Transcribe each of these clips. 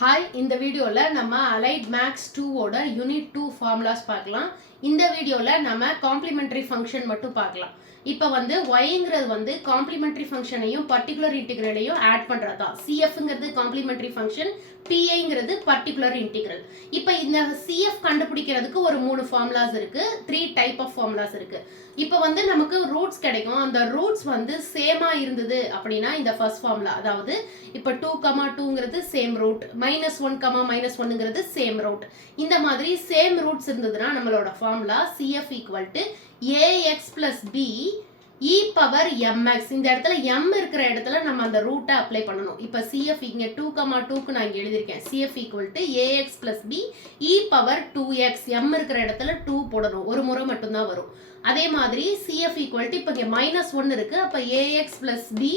Hi, இந்த வீடியோவில் நம்ம அலைட் மேக்ஸ் 2ஓட யூனிட் 2 ஃபார்முலாஸ் பார்க்கலாம். இந்த வீடியோவில் நம்ம காம்ப்ளிமெண்டரி ஃபங்க்ஷன் மட்டும் பார்க்கலாம். இப்போ yங்கிறது காம்ப்ளிமெண்டரி ஃபங்க்ஷனையும் பர்டிகுலர் இன்டிகிரலையும் ஆட் பண்ணுறது தான். சிஎஃப்ங்கிறது காம்ப்ளிமெண்டரி ஃபங்க்ஷன், பிஐங்கிறது பர்டிகுலர் இன்டிகிரல். இப்போ இந்த சிஎஃப் கண்டுபிடிக்கிறதுக்கு ஒரு 3 ஃபார்முலாஸ் இருக்கு, 3 டைப் ஆஃப் ஃபார்முலாஸ் இருக்கு. இப்போ நமக்கு ரூட்ஸ் கிடைக்கும். அந்த ரூட்ஸ் சேமா இருந்தது அப்படின்னா இந்த ஃபர்ஸ்ட் ஃபார்முலா, அதாவது இப்போ 2,2ங்கிறது சேம் ரூட், -1, -1ங்கிறது சேம் ரூட். இந்த மாதிரி சேம் ரூட்ஸ் இருந்ததுன்னா நம்மளோட formula CF = AX + B e power mx. இந்த இடத்துல m இருக்கிற இடத்துல நம்ம அந்த ரூட்டை அப்ளை பண்ணணும். இப்போ CF இங்க 2,2க்கு நான் இங்க எழுதியிருக்கேன். CF = AX + B e power 2x. m இருக்கிற இடத்துல 2 போடணும், ஒரு முறை மட்டும்தான் வரும். அதே மாதிரி CF = இப்போ இங்க -1 இருக்கு, அப்போ AX + B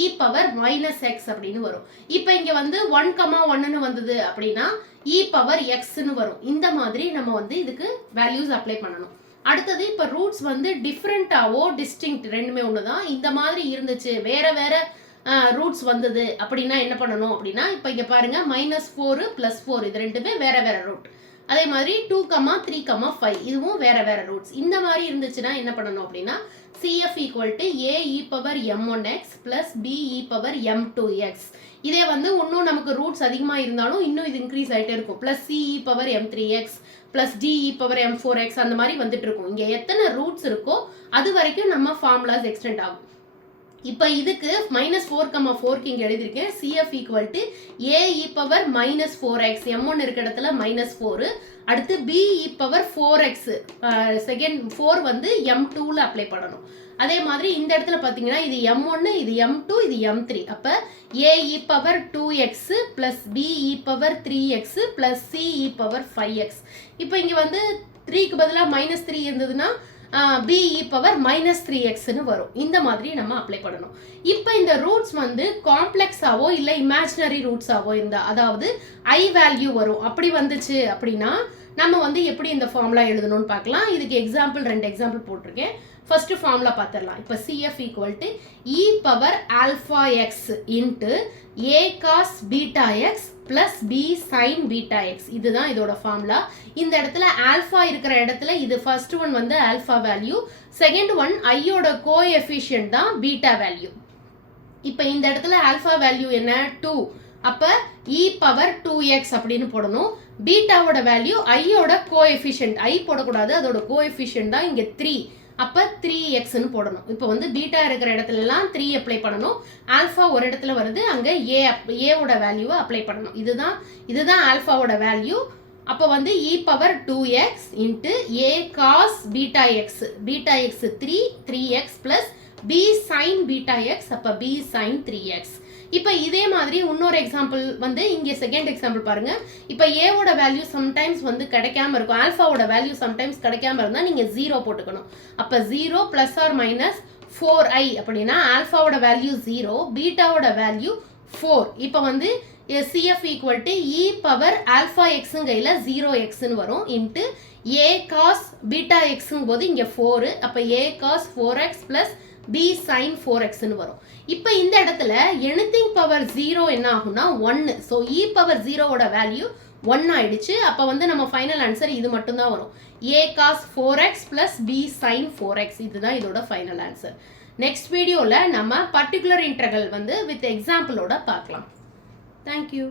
e power -x அப்படின்னு வரும். இப்போ இங்க 1,1ன்னு வந்தது அப்படின்னா e பவர் xன்னு வரும். இந்த மாதிரி நம்ம இதுக்கு வேல்யூஸ் அப்ளை பண்ணணும். அடுத்தது இப்போ ரூட்ஸ் டிஃப்ரெண்டாவோ டிஸ்டிங்க்ட் ரெண்டுமே ஒன்று தான். இந்த மாதிரி இருந்துச்சு, வேற வேற ரூட்ஸ் வந்தது அப்படின்னா என்ன பண்ணணும் அப்படின்னா, இப்போ இங்கே பாருங்க -4 + 4 இது ரெண்டுமே வேற வேற ரூட். அதே மாதிரி 2, 3, 5 இதுவும் வேற வேற ரூட்ஸ். இந்த மாதிரி இருந்துச்சுன்னா என்ன பண்ணணும் அப்படின்னா CF = A e power m1x + B e power m2x. இதே இன்னும் நமக்கு ரூட்ஸ் அதிகமாக இருந்தாலும் இன்னும் இது இன்க்ரீஸ் ஆகிட்டே இருக்கும். +C e power m3x + D e power m4x அந்த மாதிரி வந்துட்டு இருக்கும். இங்கே எத்தனை ரூட்ஸ் இருக்கோ அது வரைக்கும் நம்ம ஃபார்முலாஸ் எக்ஸ்டெண்ட் ஆகும். இப்போ இதுக்கு -4,4க்கு இங்கே எழுதியிருக்கேன். CF = A e power -4x, m1 இருக்க இடத்துல -4, அடுத்து B e power 4x, second 4 m2ல அப்ளை பண்ணணும். அதே மாதிரி இந்த இடத்துல பார்த்தீங்கன்னா இது m1, இது m2, இது m3. அப்போ A e power 2x + B e power 3x + C e power 5x. இப்போ இங்கே 3க்கு பதிலாக -3 இருந்ததுன்னா B e பவர் -3xன்னு வரும். இந்த மாதிரி நம்ம அப்ளை பண்ணணும். இப்போ இந்த ரூட்ஸ் காம்ப்ளெக்ஸாவோ இல்லை இமேஜினரி ரூட்ஸாவோ இருந்தா, அதாவது I வேல்யூ வரும், அப்படி வந்துச்சு அப்படின்னா நம்ம எப்படி இந்த ஃபார்முலா எழுதணும்னு பார்க்கலாம். இதுக்கு எக்ஸாம்பிள் 2 எக்ஸாம்பிள் போட்டிருக்கேன். ஃபர்ஸ்ட் ஃபார்முலா பார்த்துடலாம். இப்போ CF = e power αx × a cos βx + b sin βx. இதுதான் இதோட ஃபார்முலா. இந்த இடத்துல ஆல்ஃபா இருக்கிற இடத்துல இது first one alpha value, second one ஐயோட கோஎஃபிஷியன்ட் தான் பீட்டா வேல்யூ. இப்போ இந்த இடத்துல ஆல்ஃபா வேல்யூ என்ன 2, அப்போ e பவர் 2x அப்படின்னு போடணும். பீட்டாவோட வேல்யூ ஐயோட கோஎஃபிஷியன்ட், ஐ போடக்கூடாது, அதோட கோஎஃபிஷியன்ட் தான் இங்கே 3, அப்போ 3xன்னு போடணும். இப்போ பீட்டா இருக்கிற இடத்துலலாம் 3 அப்ளை பண்ணணும். ஆல்ஃபா ஒரு இடத்துல வருது, அங்கே ஏவோட வேல்யூவை அப்ளை பண்ணணும். இதுதான் ஆல்ஃபாவோட வேல்யூ. அப்போ e power 2x × a cos βx, βx 3x + b sin βx, அப்போ b sin 3x. இப்போ இதே மாதிரி இன்னொரு எக்ஸாம்பிள் இங்கே செகண்ட் எக்ஸாம்பிள் பாருங்க. இப்போ ஏவோட வேல்யூ சம்டைம்ஸ் கிடைக்காம இருக்கும், ஆல்ஃபாவோட வேல்யூ சம்டைம்ஸ் கிடைக்காம இருந்தால் நீங்கள் 0 போட்டுக்கணும். அப்போ 0 ± 4i அப்படின்னா ஆல்ஃபாவோட வேல்யூ 0, பீட்டாவோட வேல்யூ 4. இப்போ CF = e பவர் αx கையில் 0xன்னு வரும் × a cos βx போது இங்கே 4, அப்போ a cos 4x + b sin 4xன்னு வரும். இப்போ இந்த இடத்துல anything பவர் 0 என்ன ஆகும்னா 1. ஸோ e பவர் 0ஓட வேல்யூ 1 ஆயிடுச்சு. அப்போ நம்ம ஃபைனல் ஆன்சர் இது மட்டும்தான் வரும், a cos 4x + b sin 4x. இதுதான் இதோட ஃபைனல் ஆன்சர். நெக்ஸ்ட் வீடியோவில் நம்ம பர்டிகுலர் இன்டெக்ரல் வித் எக்ஸாம்பிளோட பார்க்கலாம். தேங்க்யூ.